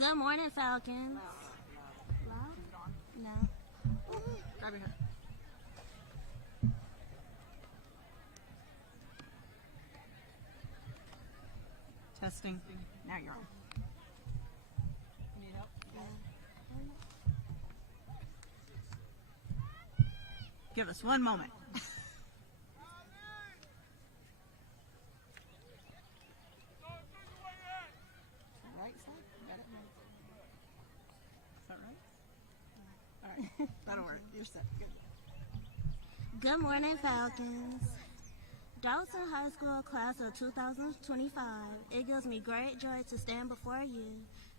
Good morning, Falcons. Loud? No. Grab your head. Testing. Now you're on. You need help? Give us one moment. Right side? You got it? Is that right? All right. That'll work. You're set. Good. Good morning, Falcons. Darlington High School class of 2025. It gives me great joy to stand before you,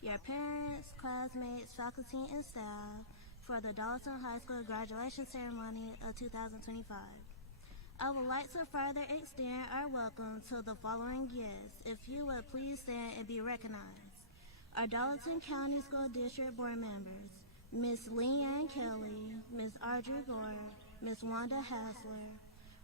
your parents, classmates, faculty, and staff for the Darlington High School graduation ceremony of 2025. I would like to further extend our welcome to the following guests. If you would please stand and be recognized. Our Darlington County School District Board members, Ms. Leanne Kelly, Ms. Audrey Gore, Ms. Wanda Hassler,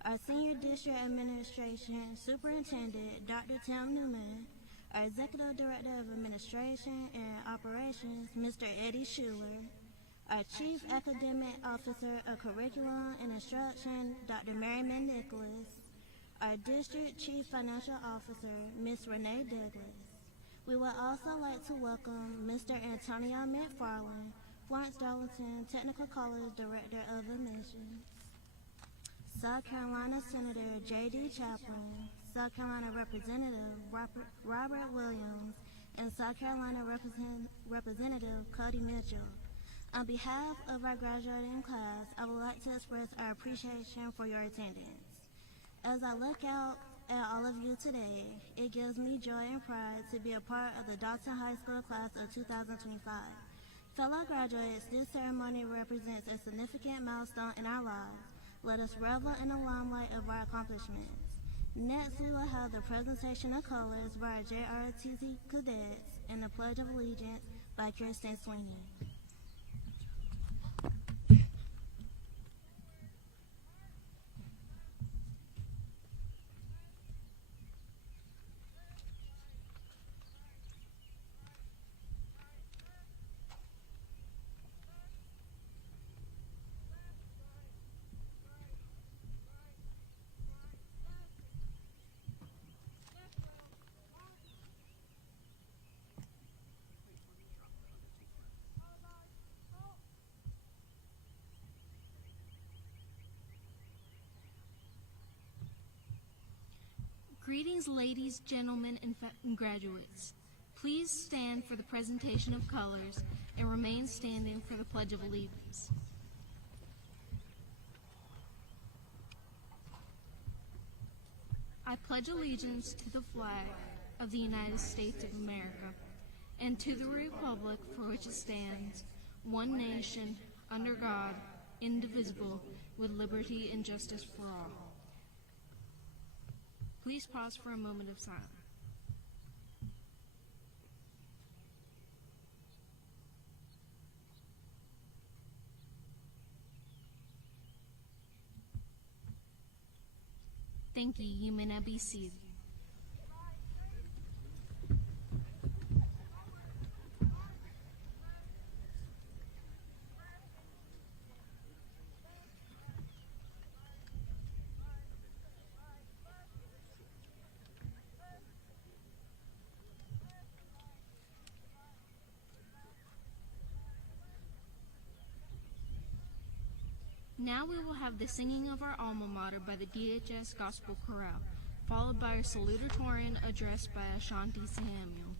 our Senior District Administration Superintendent, Dr. Tim Newman, our Executive Director of Administration and Operations, Mr. Eddie Schuler, our Chief Academic Officer of Curriculum and Instruction, Dr. Merriman Nicholas, our District Chief Financial Officer, Ms. Renee Douglas. We would also like to welcome Mr. Antonio McFarland, Florence Darlington Technical College Director of Admissions, South Carolina Senator J.D. Chaplin, South Carolina Representative Robert Williams, and South Carolina Representative Cody Mitchell. On behalf of our graduating class, I would like to express our appreciation for your attendance. As I look out at all of you today, it gives me joy and pride to be a part of the Darlington High School class of 2025. Fellow graduates, this ceremony represents a significant milestone in our lives. Let us revel in the limelight of our accomplishments. Next, we will have the presentation of colors by our JROTC cadets and the Pledge of Allegiance by Kirsten Sweeney. Greetings, ladies, gentlemen, and graduates. Please stand for the presentation of colors and remain standing for the Pledge of Allegiance. I pledge allegiance to the flag of the United States of America and to the republic for which it stands, one nation, under God, indivisible, with liberty and justice for all. Please pause for a moment of silence. Thank you. You may now be seated. Now we will have the singing of our alma mater by the DHS Gospel Chorale, followed by our Salutatorian address by Ashanti Samuel.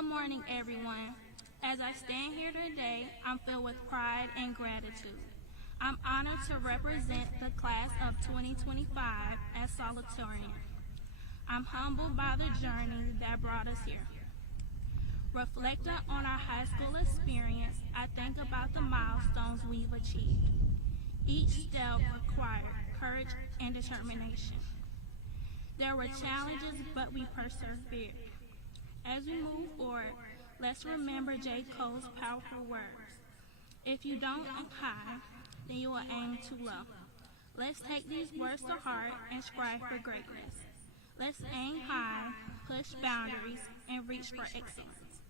Good morning, everyone. As I stand here today, I'm filled with pride and gratitude. I'm honored to represent the class of 2025 as Salutatorian. I'm humbled by the journey that brought us here. Reflecting on our high school experience, I think about the milestones we've achieved. Each step required courage and determination. There were challenges, but we persevered. As we move forward, let's remember J. Cole's powerful words. If you don't aim high, then you will aim too low. Let's take these words to heart and strive for greatness. Let's aim high, push boundaries, and reach for excellence.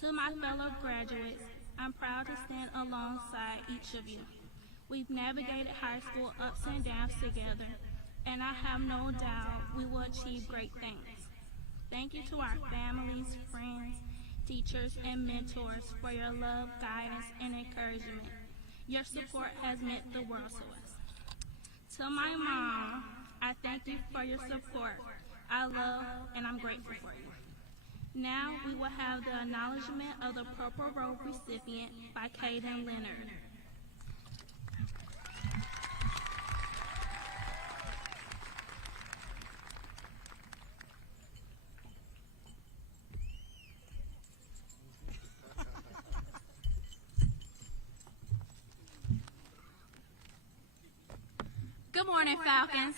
To my fellow graduates, I'm proud to stand alongside each of you. We've navigated high school ups and downs together, and I have no doubt we will achieve great things. Thank you to our families, friends, teachers, and mentors for your love, guidance, and encouragement. Your support has meant the world to us. To my mom, I thank you for your support. I love and I'm grateful for you. Now we will have the acknowledgement of the Purple Robe recipient by Caden Leonard. Good morning, Falcons.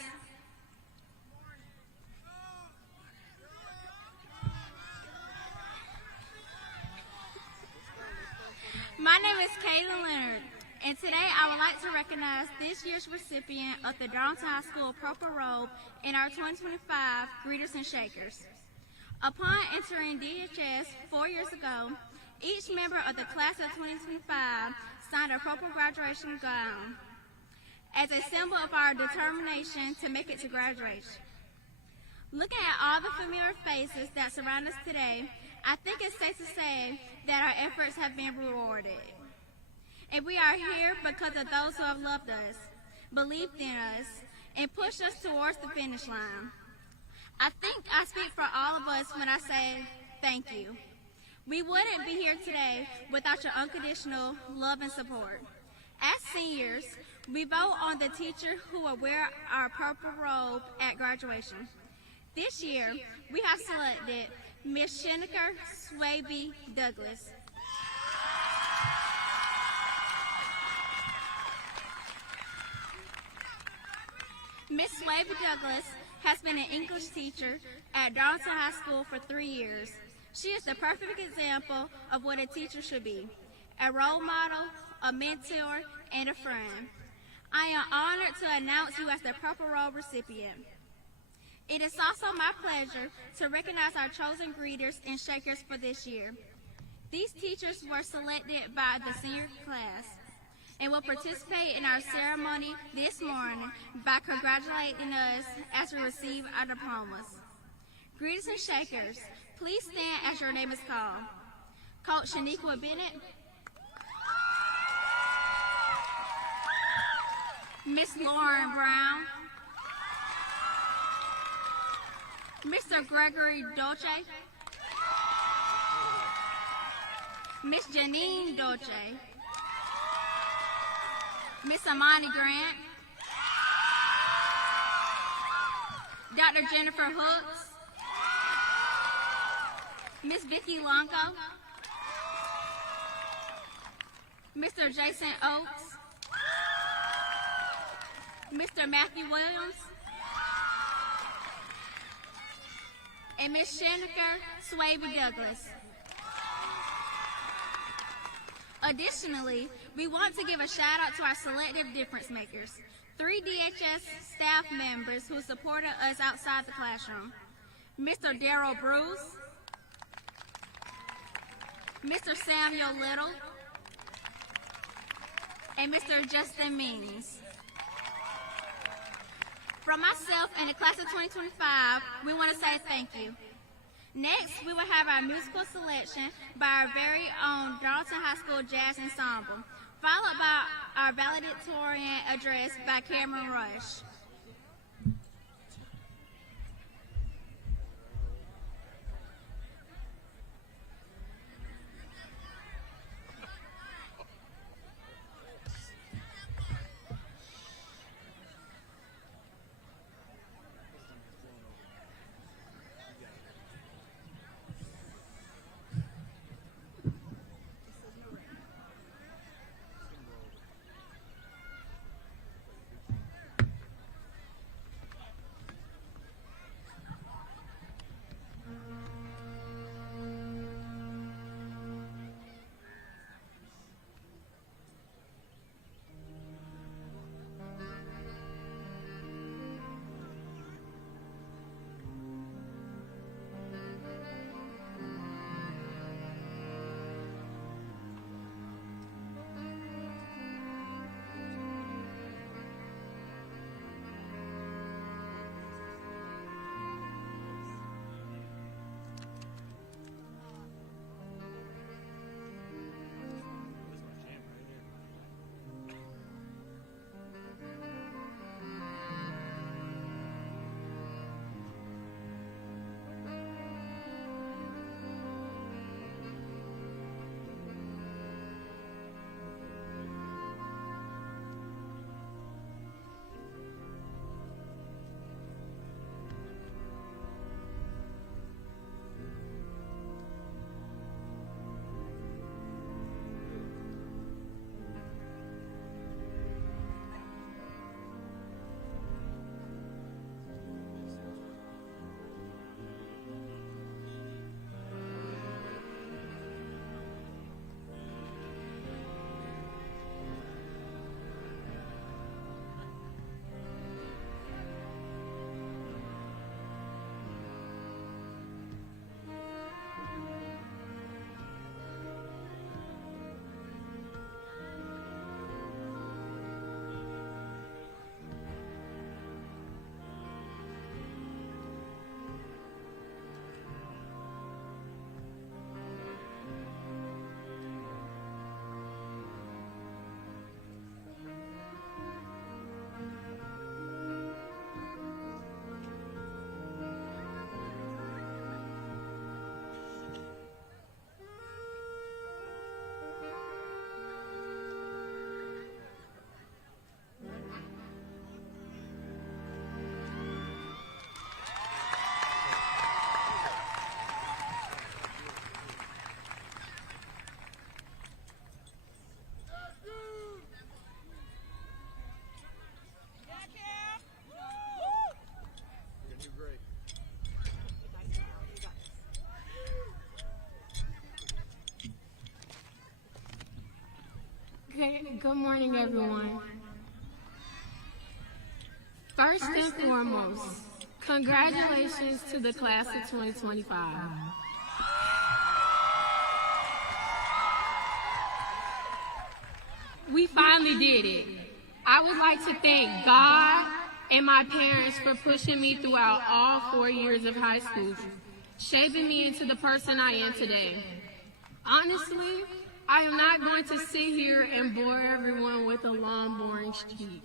My name is Kayla Leonard, and today I would like to recognize this year's recipient of the Darlington High School Purple Robe in our 2025 Greeters and Shakers. Upon entering DHS 4 years ago, each member of the class of 2025 signed a purple graduation gown as a symbol of our determination to make it to graduation. Looking at all the familiar faces that surround us today, I think it's safe to say that our efforts have been rewarded. And we are here because of those who have loved us, believed in us, and pushed us towards the finish line. I think I speak for all of us when I say thank you. We wouldn't be here today without your unconditional love and support. As seniors, we vote on the teacher who will wear our purple robe at graduation. This year, we have selected Miss Sheneker Swaby Douglas. Miss Swaby Douglas has been an English teacher at Darlington High School for 3 years. She is the perfect example of what a teacher should be: a role model, a mentor, and a friend. I am honored to announce you as the Purple Robe recipient. It is also my pleasure to recognize our chosen greeters and shakers for this year. These teachers were selected by the senior class and will participate in our ceremony this morning by congratulating us as we receive our diplomas. Greeters and shakers, please stand as your name is called. Coach Shaniqua Bennett, Miss Lauren Brown, Mr. Gregory Dolce, Miss Janine Dolce, Miss Amani Grant, Dr. Jennifer Hooks, Miss Vicki Longo, Mr. Jason Oates, Mr. Matthew Williams, and Miss Sheneker Swaby Douglas. Additionally, we want to give a shout out to our selective difference makers, 3 DHS staff members who supported us outside the classroom: Mr. Darrell Bruce, Mr. Samuel Little, and Mr. Justin Means. From myself and the class of 2025, we want to say thank you. Next, we will have our musical selection by our very own Darlington High School Jazz Ensemble, followed by our valedictorian address by Cameron Rush. Okay, good morning, everyone. First and foremost, congratulations to the class of 2025. We finally did it. I would like to thank God and my parents for pushing me throughout all 4 years of high school, shaping me into the person I am today. Honestly, I am not going to sit here and bore everyone with a long, boring speech.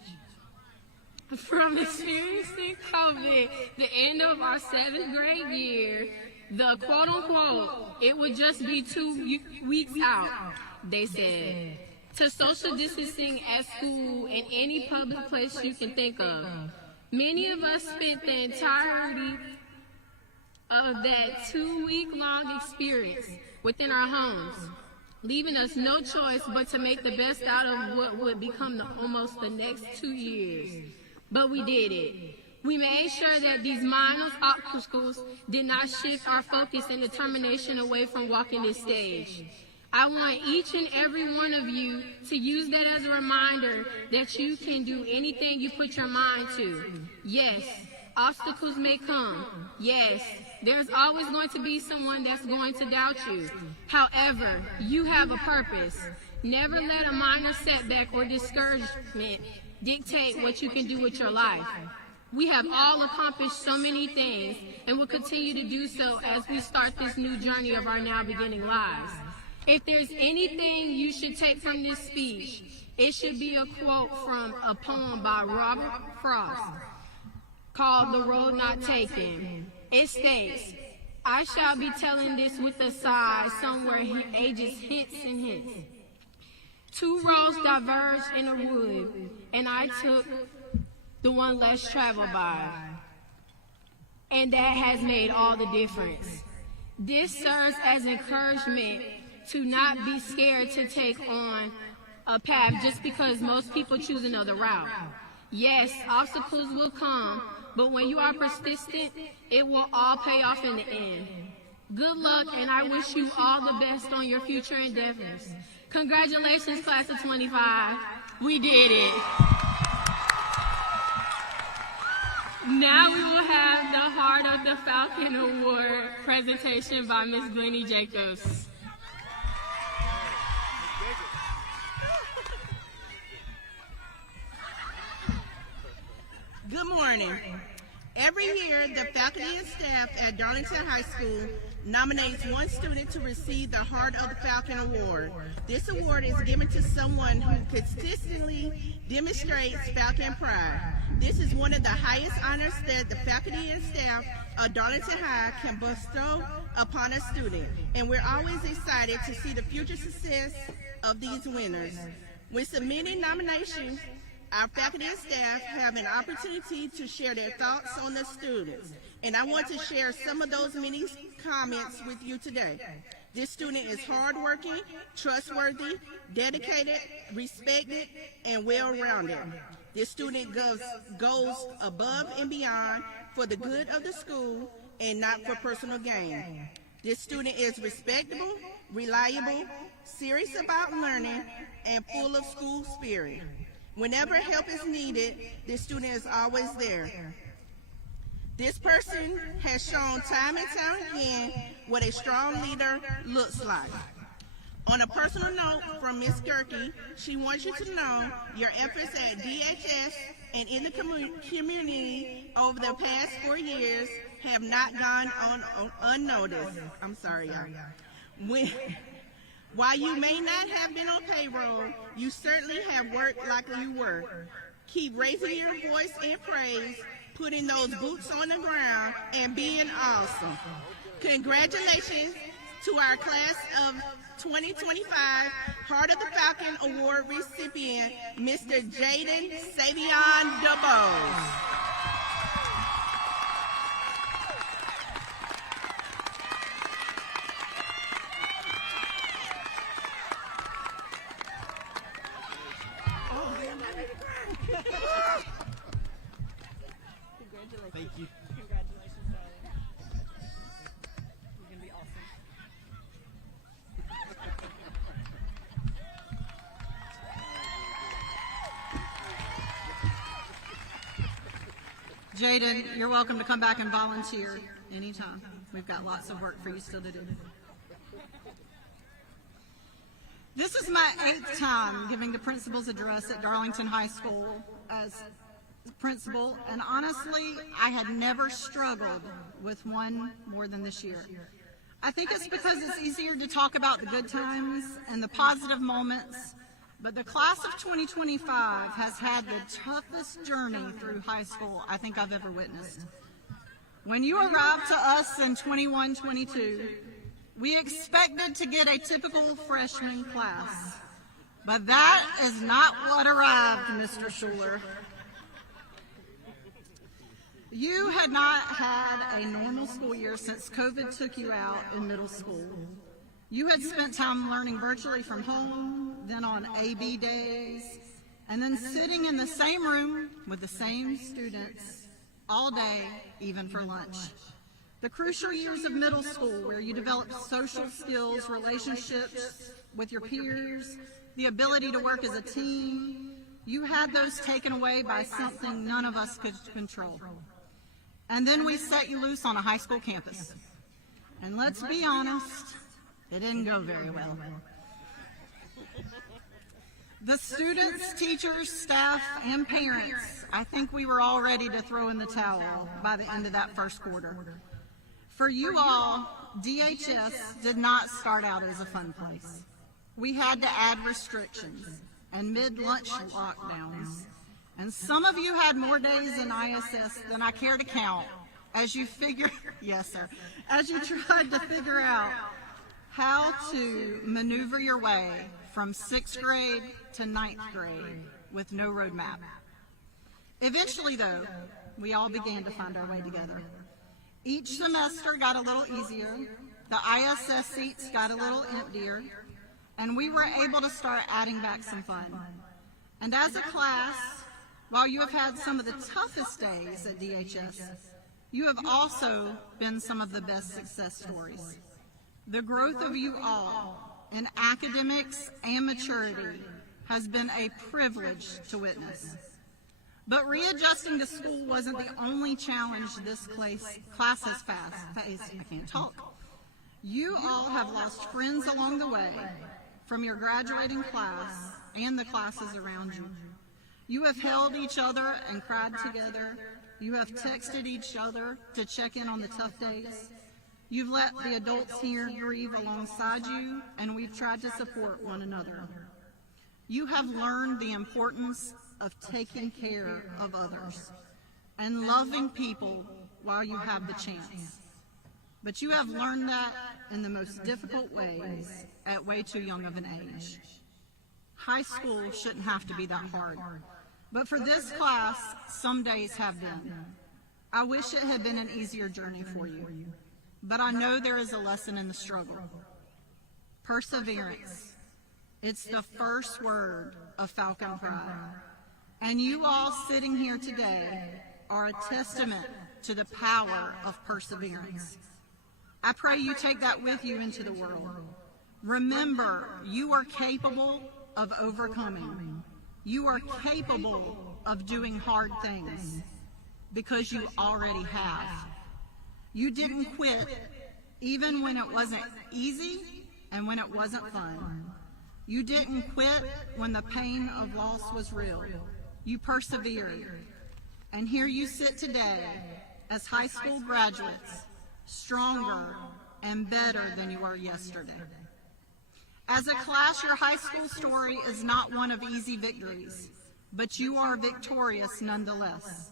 From experiencing COVID, the end of our 7th grade year, the quote-unquote, it would just be 2 weeks out, they said, to social distancing at school and any public place you can think of. Many of us spent the entirety of that 2-week-long experience within our homes, leaving us no choice but to make the best out of what would become almost the next 2 years. But we did it. We made sure that these minor obstacles did not shift our focus and determination away from walking this stage. I want each and every one of you to use that as a reminder that you can do anything you put your mind to. Yes, obstacles may come. Yes, there's always going to be someone that's going to doubt you. However, you have a purpose. Never let a minor setback or discouragement dictate what you can do with your life. We have all accomplished so many things and will continue to do so as we start this new journey of our now beginning lives. If there's anything you should take from this speech, it should be a quote from a poem by Robert Frost called The Road Not Taken. It states, I shall be telling this with a sigh, somewhere ages hints and hints. 2 roads diverged in a wood, and I took the one less traveled by. And that has made all the difference. This serves as encouragement to not be scared to take on a path just because most people choose another route. Yes, obstacles will come, but when you are persistent, it will all pay off in the end. Good luck, and I wish you all the best on your future endeavors. Congratulations, class of 25. We did it. Now we will have the Heart of the Falcon Award presentation by Ms. Glennie Jacobs. Good morning. Every year, the faculty and staff at Darlington High School nominates one student to receive the Heart of the Falcon Award. This award is given to someone who consistently demonstrates Falcon pride. This is one of the highest honors that the faculty and staff of Darlington High can bestow upon a student, and we're always excited to see the future success of these winners. When submitting nominations, our faculty and staff have an opportunity to share their thoughts on the students, and I want to share some of those many comments with you today. This student is hardworking, trustworthy, dedicated, respected, and well-rounded. This student goes above and beyond for the good of the school and not for personal gain. This student is respectable, reliable, serious about learning, and full of school spirit. Whenever help is needed, this student is always there. This person has shown time and time again what a strong leader looks like. On a personal note from Ms. Gerke, she wants you to know your efforts at DHS and in the community over the past 4 years have not gone unnoticed. I'm sorry, y'all. While you may not have been on payroll, you certainly have worked like you were. Keep raising your voice in praise, putting those boots on the ground, and being awesome. Congratulations to our class of 2025 Heart of the Falcon Award recipient, Mr. Jaden Savion DeBose. Thank you. Congratulations, darling. You're going to be awesome. Jaden, you're welcome to come back and volunteer anytime. We've got lots of work for you still to do. This is my 8th time giving the principal's address at Darlington High School as principal, and honestly, I had never struggled with one more than this year. I think it's because it's easier to talk about the good times and the positive moments, but the class of 2025 has had the toughest journey through high school I think I've ever witnessed. When you arrived to us in 21-22, we expected to get a typical freshman class, but that is not what arrived, Mr. Schuler. You had not had a normal school year since COVID took you out in middle school. You had spent time learning virtually from home, then on AB days, and then sitting in the same room with the same students all day, even for lunch. The crucial years of middle school where you develop social skills, relationships with your peers, the ability to work as a team, you had those taken away by something none of us could control. And then we set you loose on a high school campus. And let's be honest, it didn't go very well. The students, teachers, staff, and parents, I think we were all ready to throw in the towel by the end of that first quarter. For you all, DHS did not start out as a fun place. We had to add restrictions and mid-lunch lockdowns. And some of you had more days in ISS than I care to count as you as you tried to figure out how to maneuver your way from 6th grade to 9th grade with no roadmap. Eventually, though, we all began to find our way together. Each semester got a little easier, the ISS seats got a little emptier, and we were able to start adding back some fun. And as a class, while you have had some of the toughest days at DHS, you have also been some of the best success stories. The growth of you all in academics and maturity has been a privilege to witness. But readjusting to school wasn't the only challenge this class has faced. I can't talk. You all have lost friends along the way from your graduating class and the classes around you. You have held each other and cried together. You have texted each other to check in on the tough days. You've let the adults here grieve alongside you, and we've tried to support one another. You have learned the importance of taking care of others and loving people while you have the chance. But you have learned that in the most difficult ways at way too young of an age. High school shouldn't have to be that hard. But for this class, some days have been. I wish it had been an easier journey for you. But I know there is a lesson in the struggle. Perseverance. It's the first word of Falcon Pride. And you all sitting here today are a testament to the power of perseverance. I pray you take that with you into the world. Remember, you are capable of overcoming. You are capable of doing hard things because you already have. You didn't quit even when it wasn't easy and when it wasn't fun. You didn't quit when the pain of loss was real. You persevered. And here you sit today as high school graduates, stronger and better than you were yesterday. As a class, your high school story is not one of easy victories, but you are victorious nonetheless.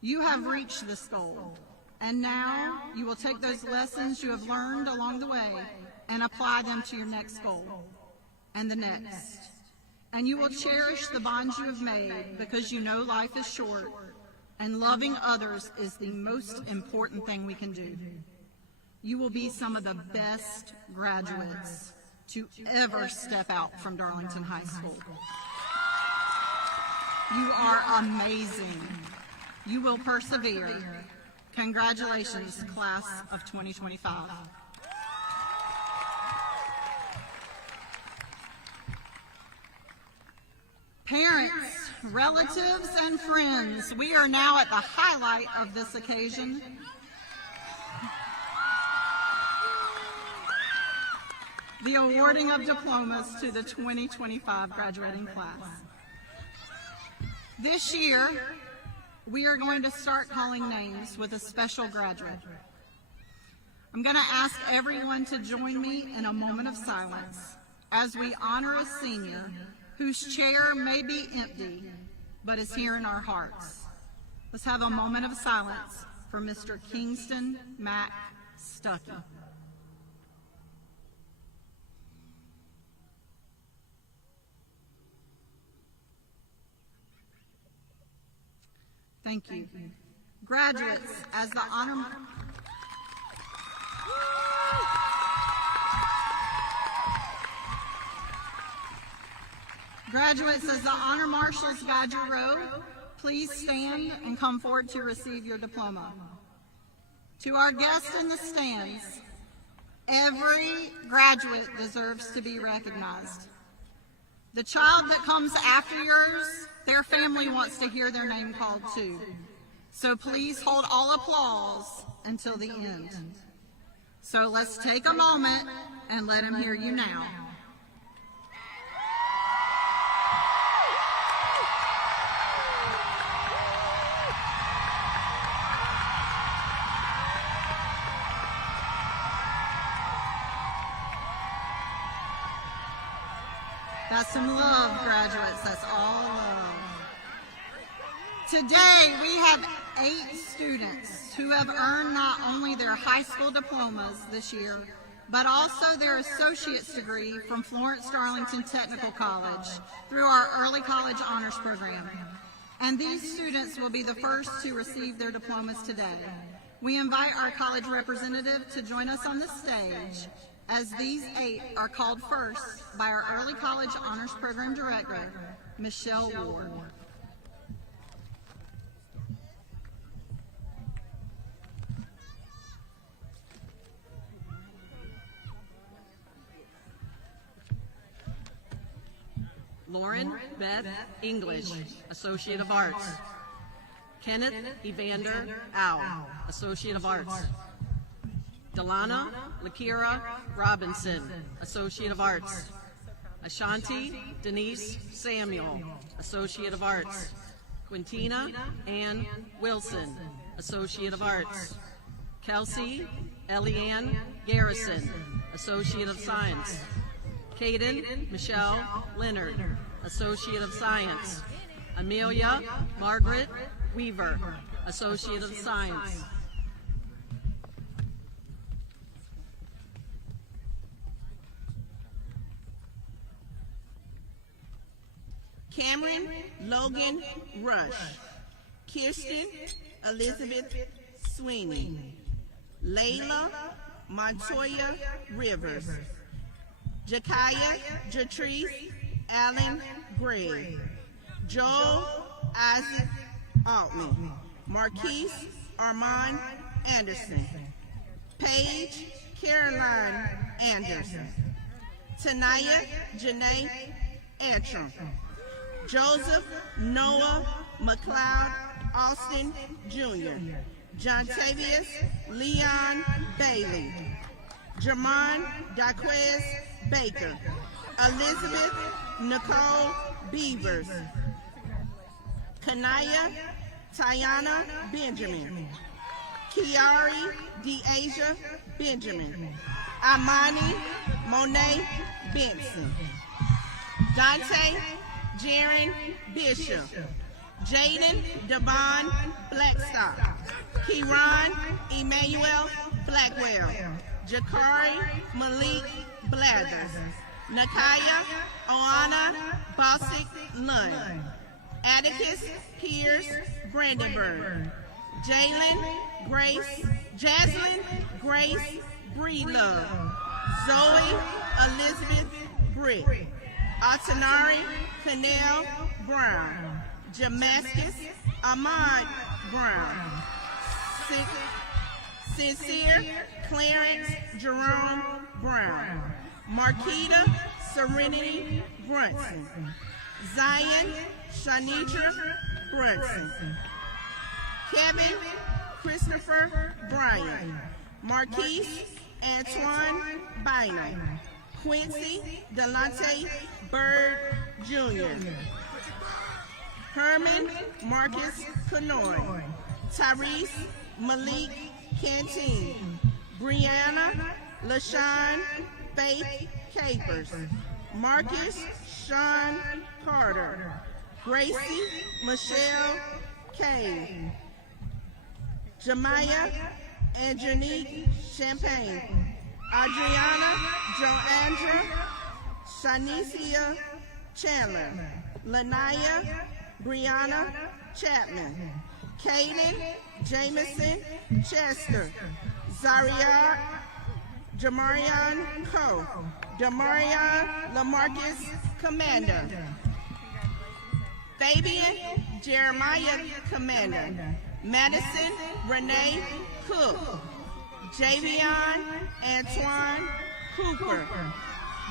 You have reached this goal, and now you will take those lessons you have learned along the way and apply them to your next goal and the next. And you will cherish the bonds you have made because you know life is short and loving others is the most important thing we can do. You will be some of the best graduates to ever step out from Darlington High School. You are amazing. You will persevere. Congratulations, class of 2025. Parents, relatives, and friends, we are now at the highlight of this occasion. The awarding of diplomas to the 2025 graduating class. This year, we are going to start calling names with a special graduate. I'm going to ask everyone to join me in a moment of silence as we honor a senior whose chair may be empty, but is here in our hearts. Let's have a moment of silence for Mr. Kingston Mack Stuckey. Thank you. Graduates, as the honor... Graduates, as the honor marshals guide your row, please stand and come forward to receive your diploma. To our guests in the stands, every graduate deserves to be recognized. The child that comes after yours, their family wants to hear their name called too. So please hold all applause until the end. So let's take a moment and let them hear you now. That's some love, graduates. That's all love. Today, we have 8 students who have earned not only their high school diplomas this year, but also their associate's degree from Florence Darlington Technical College through our Early College Honors Program. And these students will be the first to receive their diplomas today. We invite our college representative to join us on the stage, as these 8 are called first by our Early College Honors Program Director, Michelle Ward. Lauren Beth English, Associate of Arts. Kenneth Evander Au, Associate of Arts. Delana Lakira Robinson, Associate of Arts. Ashanti Denise Samuel, Associate of Arts. Quintina Ann Wilson, Associate of Arts. Kelsey Elianne Garrison, Associate of Science. Caden Michelle Leonard, Associate of Science. Amelia Margaret Weaver, Associate of Science. Cameron Logan Rush. Kirsten Elizabeth Sweeney. Layla Montoya Rivers. Jakaya Jatrice Allen Gregg. Joel Isaac Altman. Marquise Armand Anderson. Paige Caroline Anderson. Tanaya Janae Antrim. Joseph Noah McLeod Austin Jr. Jontavius Leon Bailey. Jermon Daquez Baker. Elizabeth Nicole Beavers. Kanaya Tiana Benjamin. Kiari Deasia Benjamin. Amani Monet Benson. Dante Jaron Bishop. Jaden Devon Blackstock. Kieran Emmanuel Blackwell. Jakari Malik Blathers. Nakaya Oana Bosick Lund. Atticus Pierce Brandenburg. Jaslyn Grace Breedlove. Zoe Elizabeth Britt. Atanari Canel Brown. Jamascus Ahmad Brown. Sincere Clarence Jerome Brown. Marquita Serenity Brunson. Zion Shanitra Brunson. Kevin Christopher Bryan. Marquise Antoine Bynum. Quincy Delante Bird Jr. Herman Marcus Canoy. Tyrese Malik Canteen. Brianna LaShawn Faith Capers. Marcus Sean Carter. Gracie Michelle Cave. Jemiah and Janique Champagne. Adriana Joandra Shanicia Chandler. Lanaya Brianna Chapman. Kaden Jameson Chester. Zaria Jamarion Coe. Damarion Lamarcus Commander. Fabian Jeremiah Commander. Madison Renee Cook. Javion Antoine Cooper.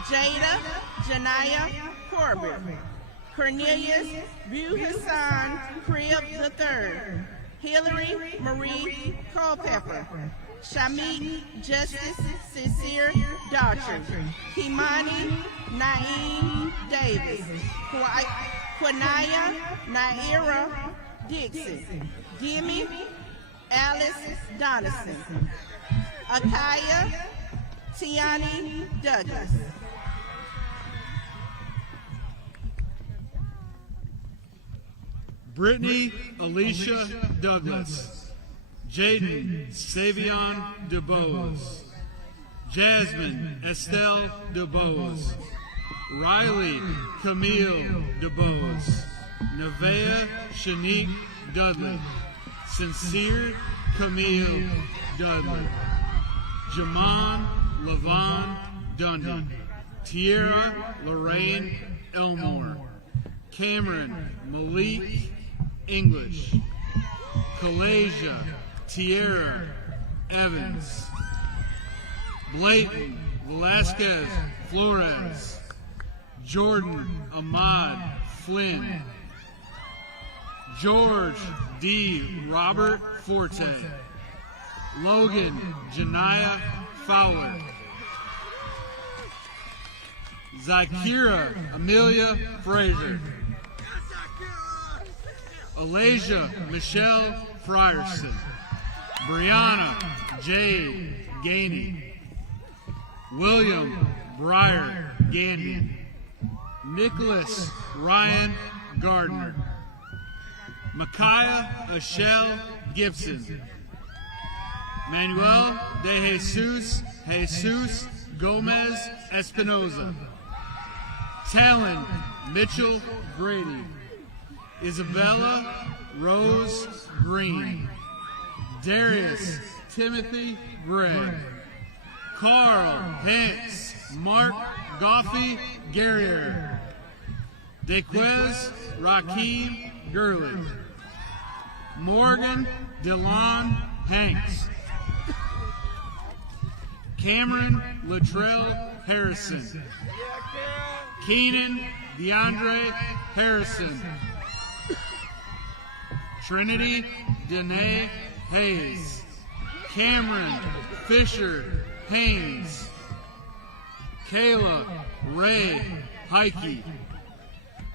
Jada Janaya Corbett. Cornelius Buhassan Crib III. Hillary Marie Culpepper. Shamik Justice Sincere Daughtry. Kimani Naeem Davis. Quanaya Naira Dixon. Demi Alice Donaldson. Akaya Tiani Douglas. Brittany Alicia Douglas. Jaden Savion DeBose. Jasmine Estelle DeBose. Riley Camille DeBose. Nevaeh Shanique Dudley. Sincere Camille Dudley. Jamon Levon Dundee. Tierra Lorraine Elmore. Cameron Malik English. Kalasia Tierra Evans. Blayton Velasquez Flores. Jordan Ahmad Flynn. George D. Robert Forte. Logan Janiyah Fowler. Zakira Amelia Fraser. Alasia Michelle Frierson. Brianna Jade Gainey. William Breyer Gandy. Nicholas Ryan Gardner. Micaiah Ashell Gibson. Manuel de Jesus Gomez Espinoza. Talon Mitchell Grady. Isabella Rose Green. Darius Timothy Gregg. Carl Hance Mark Goffey Guerrier. Dequez Rakeem Gurley. Morgan Delon Hanks. Cameron Latrell Harrison. Keenan DeAndre Harrison. Trinity Danae Hayes. Cameron Fisher Haynes. Kayla Ray Heike.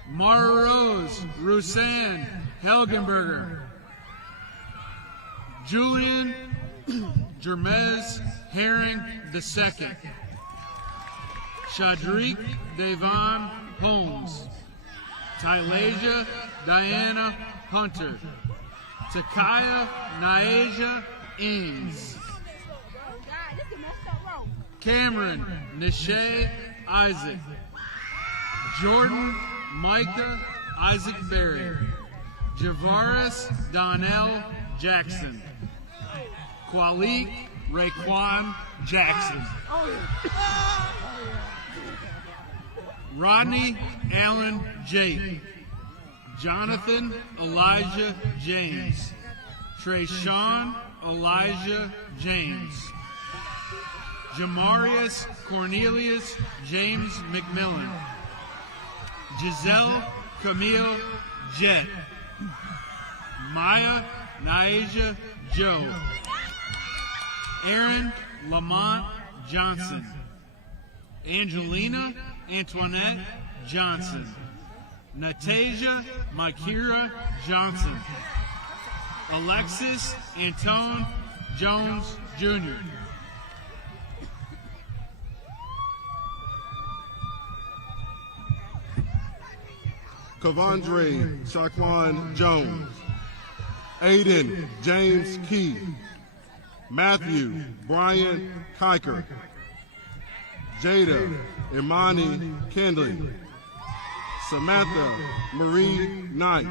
Mara Rose Rusan Helgenberger. Julian Jermez Herring II. Shadrick Devon Holmes. Tylasia Diana Hunter. Takaya Niaja Ings. Cameron Nishay Isaac. Jordan Micah Isaac Berry. Javaris Donnell Jackson. Kwalik Raekwon Jackson. Rodney Allen Jake. Jonathan Elijah James. Trayshawn Elijah James. Jamarius Cornelius James McMillan. Giselle Camille Jett. Maya Naija Joe. Aaron Lamont Johnson. Angelina Antoinette Johnson. Natasia Makira Johnson. Alexis Antone Jones Jr. Kavandre Shaquan Jones. Aiden James Key. Matthew Brian Kiker. Jada Imani Kendley. Samantha Marie Knight.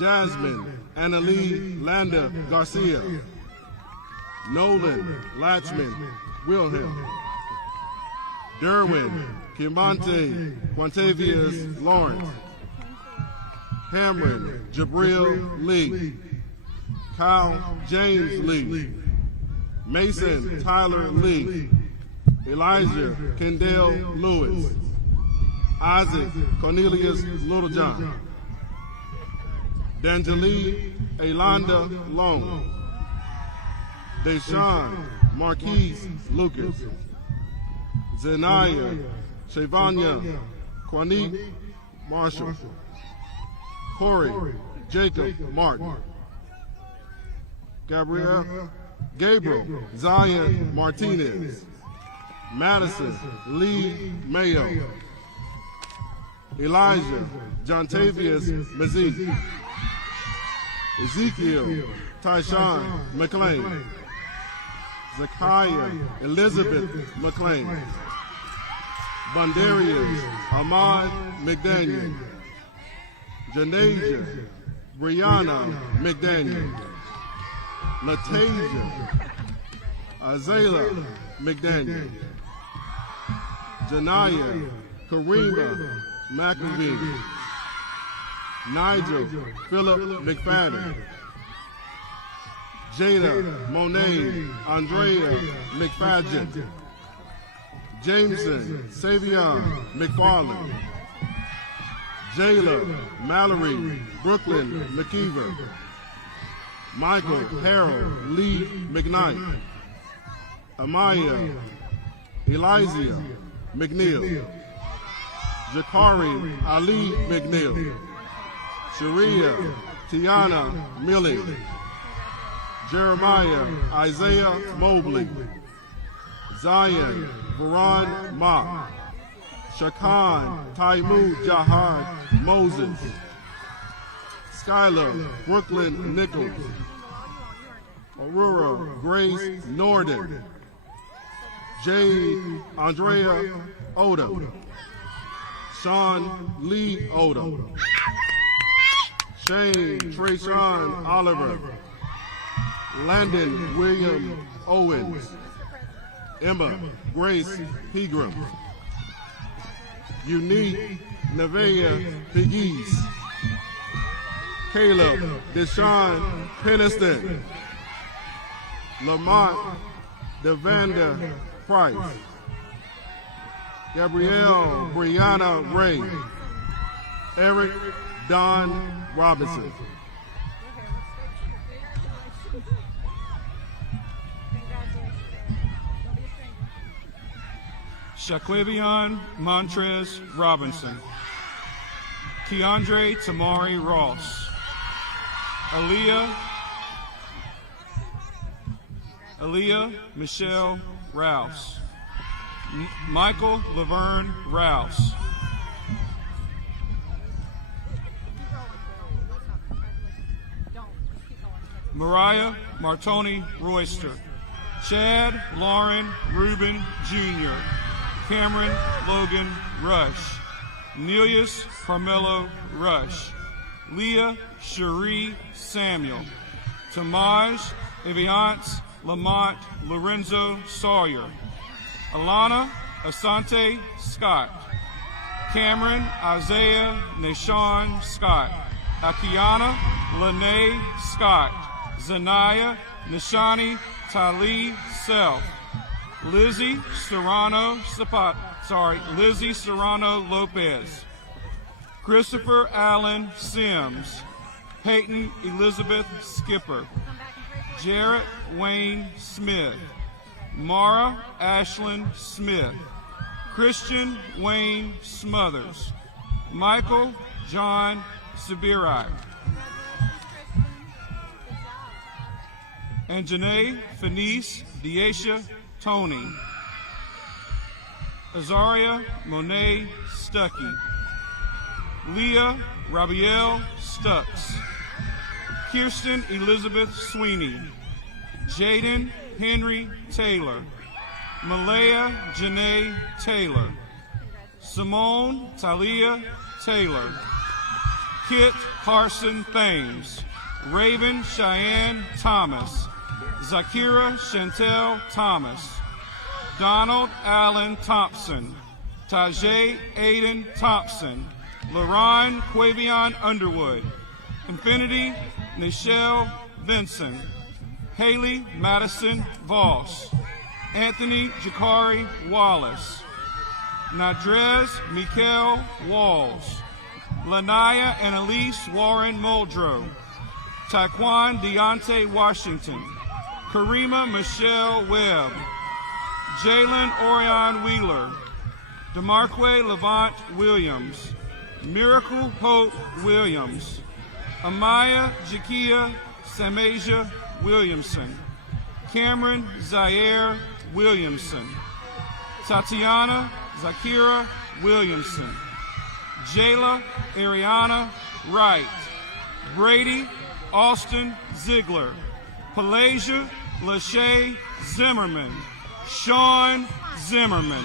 Jasmine Annalie Landa Garcia. Nolan Latchman Wilhelm. Derwin Kimante Quantavious Lawrence. Cameron Jabril Lee. Kyle James Lee. Mason Tyler Lee. Elijah Kendall Lewis. Isaac Cornelius Littlejohn. D'Angeli Elonda Long. Deshaun Marquise Lucas. Zenaya Shavanya Quanique Marshall. Corey Jacob Martin. Gabriel Zion Martinez. Madison Lee Mayo. Elijah Jontavius Mazik. Ezekiel Tyshawn McLean. Zakiah Elizabeth McLean. Bondarius Ahmad McDaniel. Janasia Brianna McDaniel. Latasia Azela McDaniel. Janaya Karima McAvee. Nigel Philip McFadden. Jada Monet Andrea McFadgen. Jameson Savion McFarland. Jayla Mallory Brooklyn McKeever. Michael Harold Lee McKnight. Amaya Elijah McNeil. Jakari Ali McNeil. Sharia Tiana Millie. Jeremiah Isaiah Mobley. Zion Varon Mock. Shakan Taimu Jahar Moses. Skylar Brooklyn Nichols. Aurora Grace Norden. Jade Andrea Oda. Sean Lee Oda. Shane Trayshawn Oliver. Landon William Owens. Emma Grace Pegram. Unique Nevaeh Pegues. Caleb Deshaun Peniston. Lamont Devanda Price. Gabrielle Brianna Ray. Eric Don Robinson. Shaquavion Montrez Robinson. Keandre Tamari Ross. Aaliyah Michelle Rouse. Michael Laverne Rouse. Mariah Martoni Royster. Chad Lauren Rubin Jr. Cameron Logan Rush. Nelius Carmelo Rush. Leah Cherie Samuel. Tamaj Eviance Lamont Lorenzo Sawyer. Alana Asante Scott. Cameron Isaiah Nashawn Scott. Akiana Lene Scott. Zanaya Nishani Tali Self. Lizzie Serrano Lopez. Christopher Allen Sims, Peyton Elizabeth Skipper, Jarrett Wayne Smith, Mara Ashlyn Smith, Christian Wayne Smothers, Michael John Sabirai, and Janae Fenice Deacia Tony, Azaria Monet Stuckey, Leah Rabiel Stux, Kirsten Elizabeth Sweeney, Jaden Henry Taylor, Malaya Janae Taylor, Simone Talia Taylor, Kit Carson Thames, Raven Cheyenne Thomas, Zakira Chantel Thomas, Donald Allen Thompson, Tajay Aiden Thompson, Laron Quavion Underwood, Infinity Nichelle Vinson, Haley Madison Voss, Anthony Jakari Wallace, Nadrez Mikael Walls, Lanaya and Elise Warren Muldrow, Taekwon Deontay Washington, Karima Michelle Webb, Jalen Orion Wheeler, DeMarque Levant Williams, Miracle Hope Williams, Amaya Jakia Samasia Williamson, Cameron Zaire Williamson, Tatiana Zakira Williamson, Jayla Ariana Wright, Brady Austin Ziegler, Pelasia Lachey Zimmerman, Sean Zimmerman.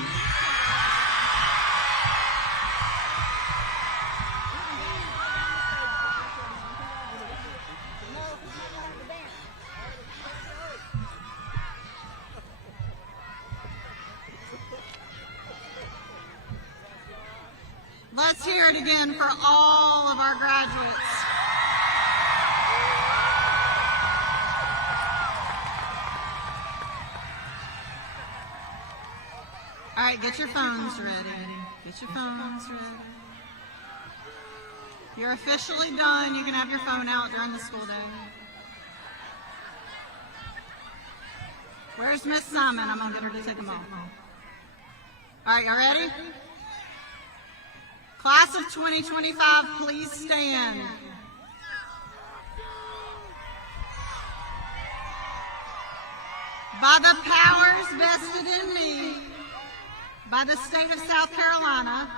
Let's hear it again for all of our graduates. All right, get your phones ready. Get your phones ready. You're officially done. You can have your phone out during the school day. Where's Miss Simon? I'm going to get her to take them off. All right, y'all ready? Class of 2025, please stand. By the powers vested in me by the state of South Carolina,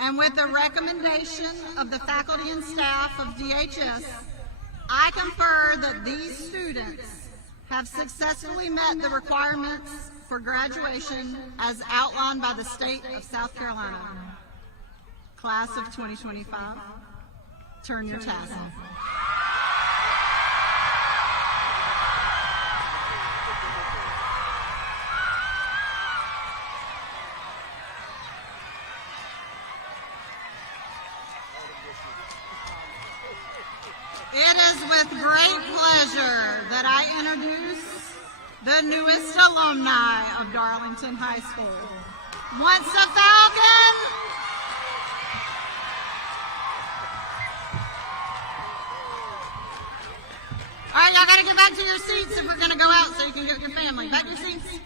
and with the recommendation of the faculty and staff of DHS, I confer that these students have successfully met the requirements for graduation as outlined by the state of South Carolina. Class of 2025, turn your tassel. It is with great pleasure that I introduce the newest alumni of Darlington High School. Once a Falcon, all right, y'all got to get back to your seats if we're going to go out so you can get your family. Back to your seats.